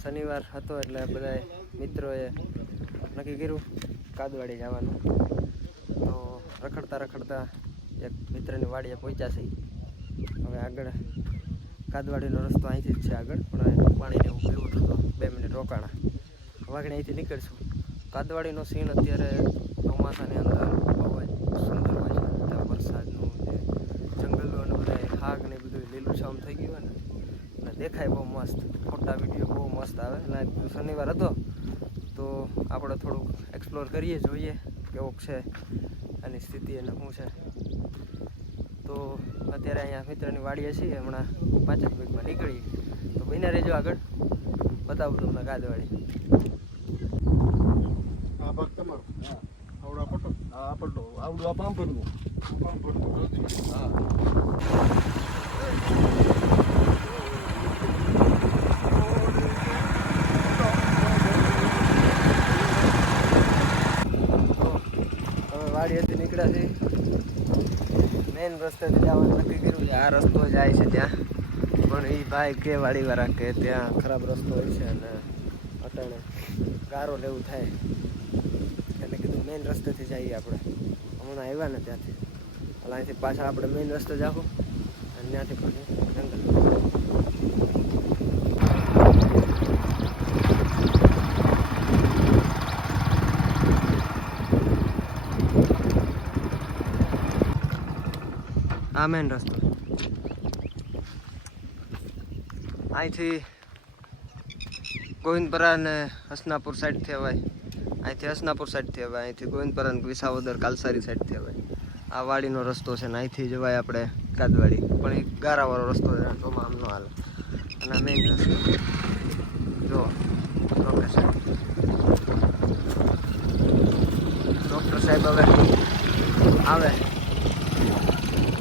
શનિવાર હતો એટલે બધા મિત્રોએ નક્કી કર્યું કાદવાડી જવાનું. તો રખડતા રખડતા એક મિત્રની વાડીએ પહોંચ્યા છે હવે આગળ કાદવાડીનો રસ્તો અહીંથી જ છે આગળ. પણ પાણીને ઉભેલું પીવું હતું બે મિનિટ રોકાણા. વાગણે અહીંથી નીકળશું. કાદવાડીનો સીન અત્યારે ચોમાસાની અંદર બહુ જ સુંદર હોય છે. ત્યાં વરસાદનું જે જંગલો અને બધા હાગ ને બધું લીલુંછમ થઈ ગયું હોય ને. દેખાય બહુ મસ્ત. ફોટા વીડિયો બહુ મસ્ત આવે. અને શનિવાર હતો, તો આપણે થોડુંક એક્સપ્લોર કરીએ, જોઈએ કેવોક છે એની સ્થિતિ અને શું છે. તો અત્યારે અહીંયા મિત્રની વાડીએ છીએ હમણાં પાંચ જ મિનિટમાં નીકળીએ. તો બહીને રહેજો આગળ. બતાવું તમને ગાદવાડી. આ ભાગ તમારો? આવડા પટો? આ પટ્ટો આવડું આ પાંપરનું હા. તો હવે વાડીએથી નીકળ્યા છીએ. મેઇન રસ્તેથી જવાનું નક્કી કર્યું છે. આ રસ્તો જાય છે ત્યાં. પણ એ ભાઈ કે વાળીવાળા કે ત્યાં ખરાબ રસ્તો હોય છે અને અટાણે ગારો લેવું થાય. એટલે કીધું મેઇન રસ્તેથી જઈએ આપણે. હમણાં આવ્યા ને ત્યાંથી. એટલે અહીંથી પાછા આપણે મેઇન રસ્તે જાવું અને ત્યાંથી પછી જંગલ. આ મેન રસ્તો. અહીંથી ગોવિંદપરા અને હસનાપુર સાઈડથી અવાય અહીંથી હસનાપુર સાઈડથી અવાય અહીંથી ગોવિંદપરા અને વિસાવદર કાલસારી સાઈડથી અવાય આ વાડીનો રસ્તો છે ને અહીંથી જવાય આપણે કાદવાડી. પણ એ ગારાવાળો રસ્તો છે તો આમ ન હાલે. અને આ મેઇન રસ્તો. જો ડૉક્ટર સાહેબ. ડૉક્ટર સાહેબ હવે આવે.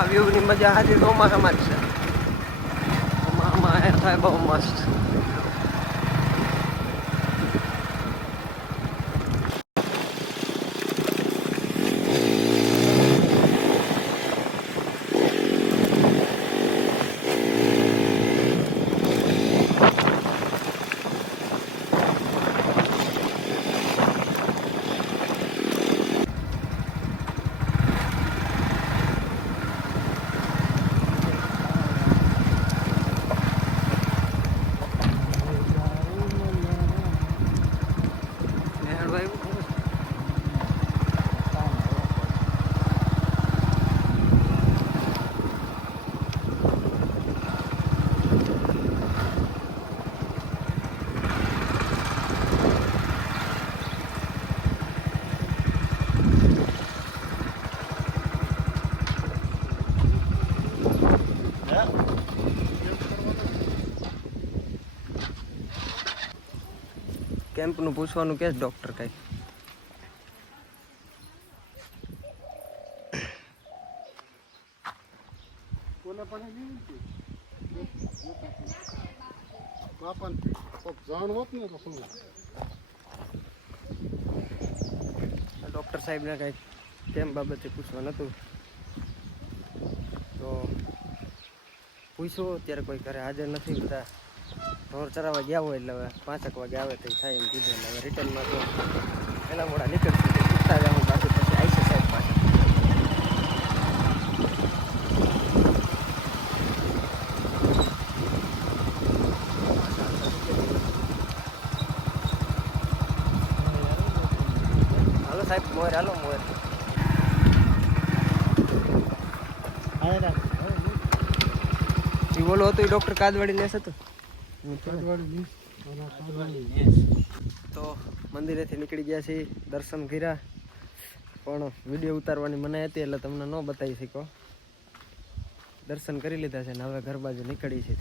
આ વ્યૂની મજા આજે ચોમાસામાં જ છે. ચોમાસામાં થાય બહુ મસ્ત. vai. veio કેમ્પનું પૂછવાનું કે ડૉક્ટર કંઈ. ડૉક્ટર સાહેબને કંઈક કેમ્પ બાબતે પૂછવાનું હતું તો પૂછો ત્યારે કોઈ ઘરે હાજર નથી બધા. ઢોર ચરાવવા ગયા હોય એટલે હવે પાંચેક વાગે આવે તો થાય એમ કીધું એટલે હવે રિટર્નમાં તો પહેલાં મોડા નીકળશું તો પૂછતા જાઉં બાકી પછી આવશે સાહેબ પાછા હાલો સાહેબ મોર હાલો મોર એ બોલો હતો એ ડૉક્ટર કાદવાડી લેશે તો તો મંદિરેથી નીકળી ગયા છીએ, દર્શન કર્યા. પણ વીડિયો ઉતારવાની મનાઈ હતી એટલે તમને ન બતાવી શકો દર્શન કરી લીધા છે ને હવે ઘર બાજુ નીકળી છે.